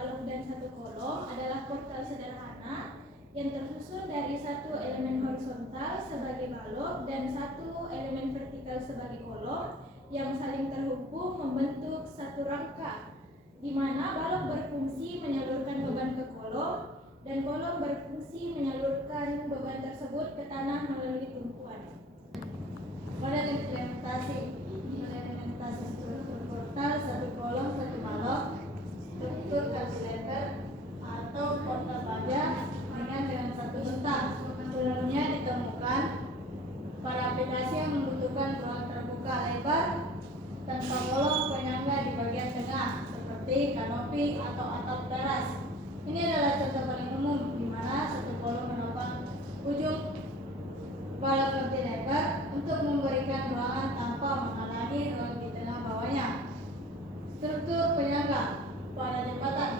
balok dan satu kolom adalah portal sederhana yang tersusun dari satu elemen horizontal sebagai balok dan satu elemen vertikal sebagai kolom yang saling terhubung membentuk satu rangka, di mana balok berfungsi menyalurkan beban ke kolom dan kolom berfungsi menyalurkan beban tersebut ke tanah melalui tumpuan. Model implementasi struktur portal, satu kolom, satu balok, struktur cantilever atau portal baja ringan dengan satu bentang. Umumnya ditemukan pada aplikasi yang membutuhkan ruang terbuka lebar tanpa kolom penyangga di bagian tengah, seperti kanopi atau atap teras. Ini adalah contoh paling umum, di mana satu kolom menopang ujung balok cantilever untuk memberikan ruangan tanpa menghalangi ruang di tengah bawahnya. Struktur penyangga pada jembatan.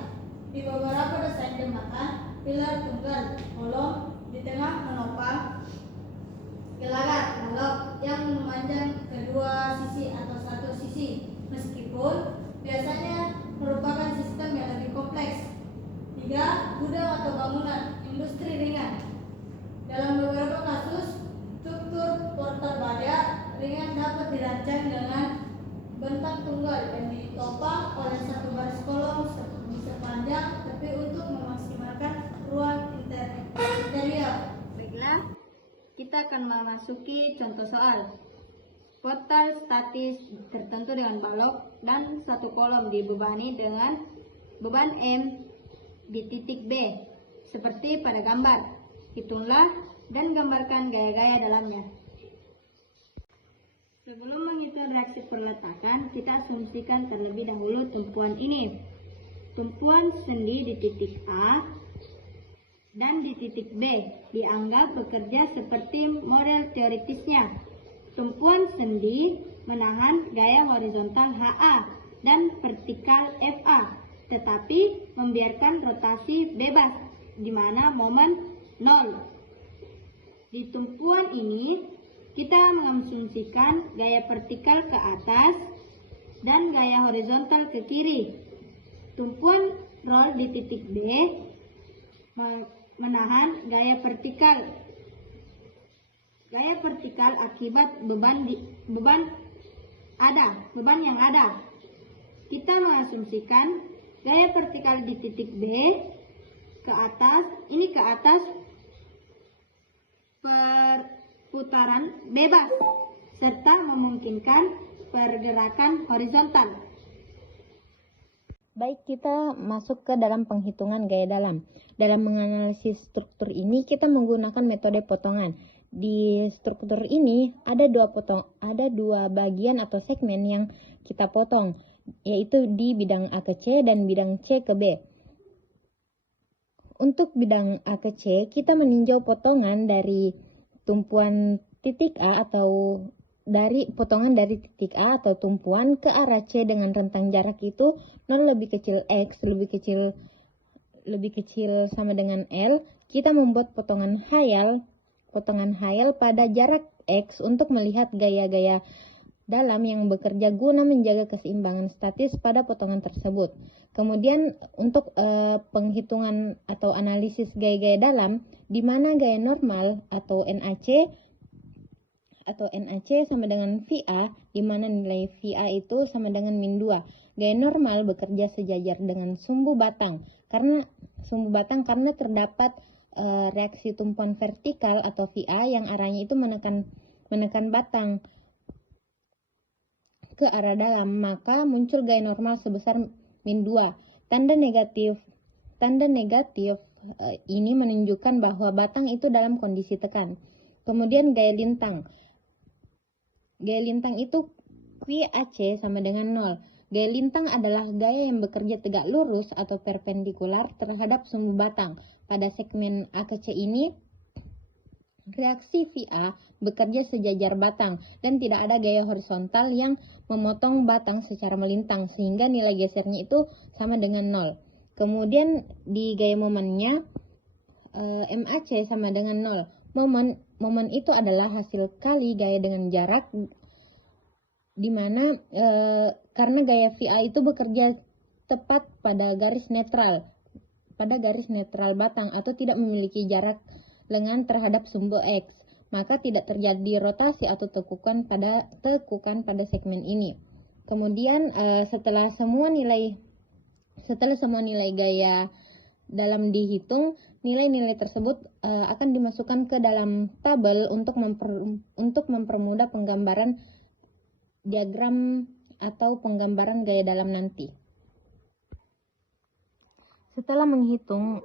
Di beberapa desain jembatan, pilar tunggal kolom di tengah menopang gelagar balok yang memanjang kedua sisi atau satu sisi, meskipun biasanya merupakan sistem yang lebih kompleks. 3. Gudang atau bangunan industri ringan. Dalam beberapa kasus, struktur portal baja ringan dapat dirancang dengan bentang tunggal yang ditopang oleh satu baris kolom sepanjang tepi untuk memaksimalkan ruang interior. Baiklah, kita akan memasuki contoh soal. Portal statis tertentu dengan balok dan satu kolom dibebani dengan beban M di titik B, seperti pada gambar. Hitunglah dan gambarkan gaya-gaya dalamnya. Sebelum menghitung reaksi perletakan, kita asumsikan terlebih dahulu tumpuan ini. Tumpuan sendi di titik A dan di titik B dianggap bekerja seperti model teoritisnya. Tumpuan sendi menahan gaya horizontal HA dan vertikal FA, tetapi membiarkan rotasi bebas, di mana momen 0. Di tumpuan ini, kita mengasumsikan gaya vertikal ke atas dan gaya horizontal ke kiri. Tumpuan roll di titik B menahan gaya vertikal. Gaya vertikal akibat beban yang ada. Kita mengasumsikan gaya vertikal di titik B ke atas, ini ke atas perputaran bebas serta memungkinkan pergerakan horizontal. Baik, kita masuk ke dalam penghitungan gaya dalam. Dalam menganalisis struktur ini, kita menggunakan metode potongan. Di struktur ini ada dua bagian atau segmen yang kita potong, yaitu di bidang A ke C dan bidang C ke B. Untuk bidang A ke C, kita meninjau potongan dari tumpuan titik A atau dari potongan dari titik A atau tumpuan ke arah C dengan rentang jarak itu 0 lebih kecil X lebih kecil sama dengan L. Kita membuat potongan hayal pada jarak X untuk melihat gaya-gaya dalam yang bekerja guna menjaga keseimbangan statis pada potongan tersebut. Kemudian untuk penghitungan atau analisis gaya-gaya dalam, di mana gaya normal atau NaC sama dengan VA, di mana nilai VA itu sama dengan min 2. Gaya normal bekerja sejajar dengan sumbu batang karena terdapat reaksi tumpuan vertikal atau VA yang arahnya itu menekan batang ke arah dalam, maka muncul gaya normal sebesar min 2. Tanda negatif ini menunjukkan bahwa batang itu dalam kondisi tekan. Kemudian gaya lintang itu QAC sama dengan 0. Gaya lintang adalah gaya yang bekerja tegak lurus atau perpendikular terhadap sumbu batang. Pada segmen A ke C ini, reaksi VA bekerja sejajar batang dan tidak ada gaya horizontal yang memotong batang secara melintang sehingga nilai gesernya itu sama dengan 0. Kemudian di gaya momennya MAC sama dengan 0. Momen itu adalah hasil kali gaya dengan jarak, di mana karena gaya VA itu bekerja tepat pada garis netral batang atau tidak memiliki jarak lengan terhadap sumbu X, maka tidak terjadi rotasi atau tekukan pada segmen ini. Kemudian setelah semua nilai gaya dalam dihitung, nilai-nilai tersebut akan dimasukkan ke dalam tabel untuk mempermudah penggambaran diagram atau penggambaran gaya dalam nanti. Setelah menghitung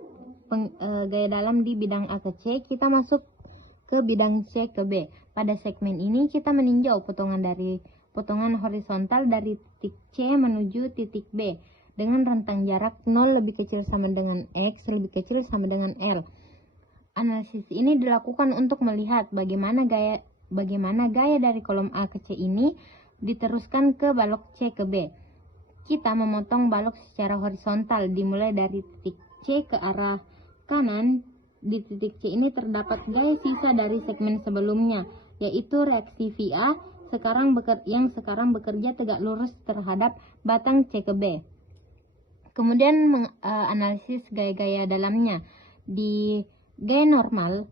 gaya dalam di bidang A ke C, kita masuk ke bidang C ke B. Pada segmen ini kita meninjau potongan horizontal dari titik C menuju titik B dengan rentang jarak 0 lebih kecil sama dengan X lebih kecil sama dengan L. Analisis ini dilakukan untuk melihat bagaimana gaya dari kolom A ke C ini diteruskan ke balok C ke B. Kita memotong balok secara horizontal dimulai dari titik C ke arah kanan. Di titik C ini terdapat gaya sisa dari segmen sebelumnya, yaitu reaksi VA yang sekarang bekerja tegak lurus terhadap batang C ke B. Kemudian menganalisis gaya-gaya dalamnya. Di gaya normal,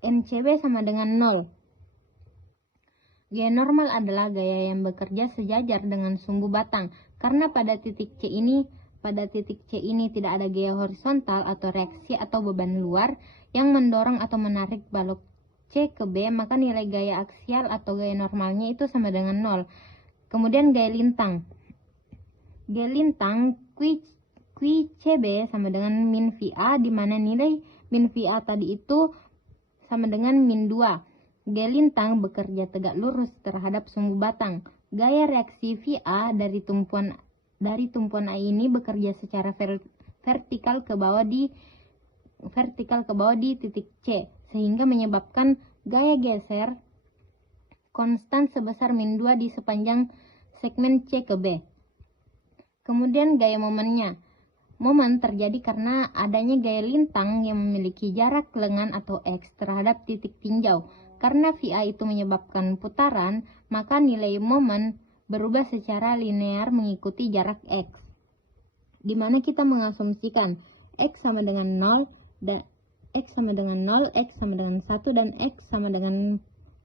NCB sama dengan 0. Gaya normal adalah gaya yang bekerja sejajar dengan sumbu batang, karena pada titik C ini tidak ada gaya horizontal atau reaksi atau beban luar yang mendorong atau menarik balok C ke B, maka nilai gaya aksial atau gaya normalnya itu sama dengan 0. Kemudian gaya lintang. Gaya lintang QCB sama dengan min VA, di mana nilai min VA tadi itu sama dengan min 2. Gaya lintang bekerja tegak lurus terhadap sumbu batang. Gaya reaksi VA dari tumpuan A ini bekerja secara vertikal ke bawah di titik C, sehingga menyebabkan gaya geser konstan sebesar min 2 di sepanjang segmen C ke B. Kemudian gaya momennya. Momen terjadi karena adanya gaya lintang yang memiliki jarak lengan atau X terhadap titik tinjau. Karena VA itu menyebabkan putaran, maka nilai momen berubah secara linear mengikuti jarak X, di mana kita mengasumsikan X sama dengan 0, dan X sama dengan 0, X sama dengan 1, dan X sama dengan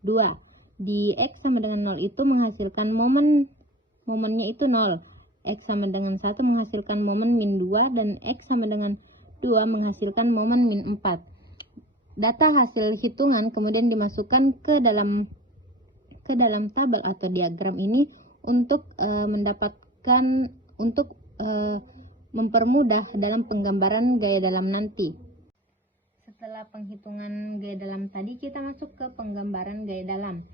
2. Di X sama dengan 0 itu menghasilkan momennya itu 0. X sama dengan 1 menghasilkan momen min 2, dan X sama dengan 2 menghasilkan momen min 4. Data hasil hitungan kemudian dimasukkan ke dalam tabel atau diagram ini untuk mempermudah dalam penggambaran gaya dalam nanti. Setelah penghitungan gaya dalam tadi, kita masuk ke penggambaran gaya dalam.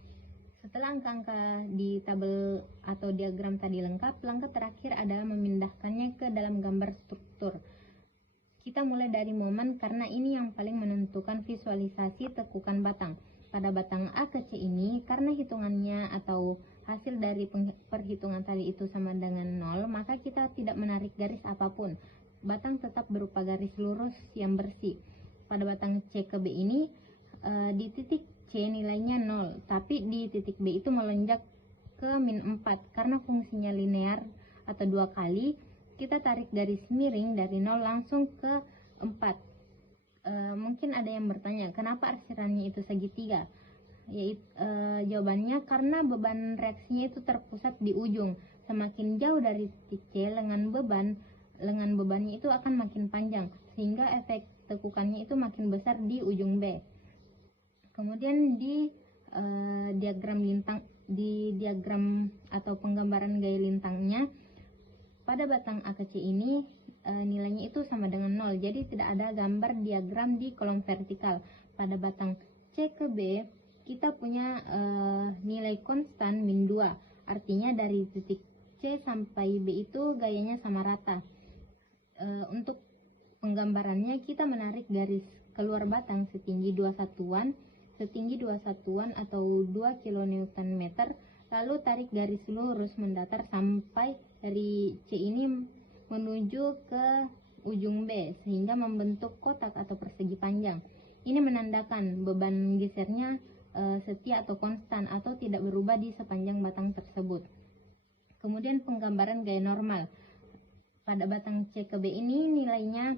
Setelah angka-angka di tabel atau diagram tadi lengkap, langkah terakhir adalah memindahkannya ke dalam gambar struktur. Kita mulai dari momen karena ini yang paling menentukan visualisasi tekukan batang. Pada batang A ke C ini, karena hitungannya atau hasil dari perhitungan tadi itu sama dengan 0, maka kita tidak menarik garis apapun. Batang tetap berupa garis lurus yang bersih. Pada batang C ke B ini, di titik C nilainya 0, tapi di titik B itu melonjak ke min 4 karena fungsinya linear atau 2 kali. Kita tarik garis miring dari 0 langsung ke 4. Mungkin ada yang bertanya, kenapa arsirannya itu segitiga? Jawabannya karena beban reaksinya itu terpusat di ujung. Semakin jauh dari titik C, lengan bebannya itu akan makin panjang, sehingga efek tekukannya itu makin besar di ujung B. Kemudian di diagram atau penggambaran gaya lintangnya, pada batang A ke C ini nilainya itu sama dengan 0, jadi tidak ada gambar diagram di kolom vertikal. Pada batang C ke B kita punya nilai konstan min 2, artinya dari titik C sampai B itu gayanya sama rata. Untuk penggambarannya kita menarik garis keluar batang setinggi 2 satuan atau 2 kN, lalu tarik garis lurus mendatar sampai dari C ini menuju ke ujung B sehingga membentuk kotak atau persegi panjang. Ini menandakan beban gesernya setia atau konstan atau tidak berubah di sepanjang batang tersebut. Kemudian penggambaran gaya normal. pada batang C ke B ini nilainya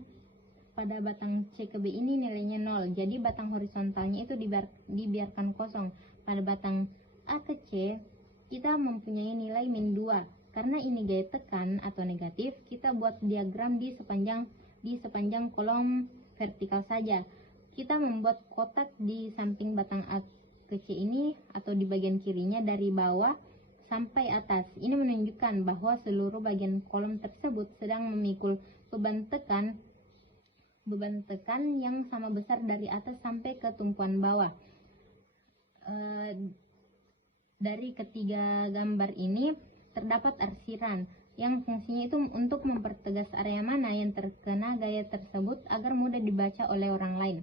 0. Jadi batang horizontalnya itu dibiarkan kosong. Pada batang A ke C kita mempunyai nilai min 2. Karena ini gaya tekan atau negatif, kita buat diagram di sepanjang kolom vertikal saja. Kita membuat kotak di samping batang A ke C ini atau di bagian kirinya dari bawah sampai atas. Ini menunjukkan bahwa seluruh bagian kolom tersebut sedang memikul beban tekan yang sama besar dari atas sampai ke tumpuan bawah. Dari ketiga gambar ini terdapat arsiran yang fungsinya itu untuk mempertegas area mana yang terkena gaya tersebut agar mudah dibaca oleh orang lain.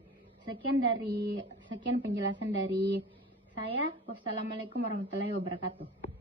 Sekian penjelasan dari saya. Wassalamualaikum warahmatullahi wabarakatuh.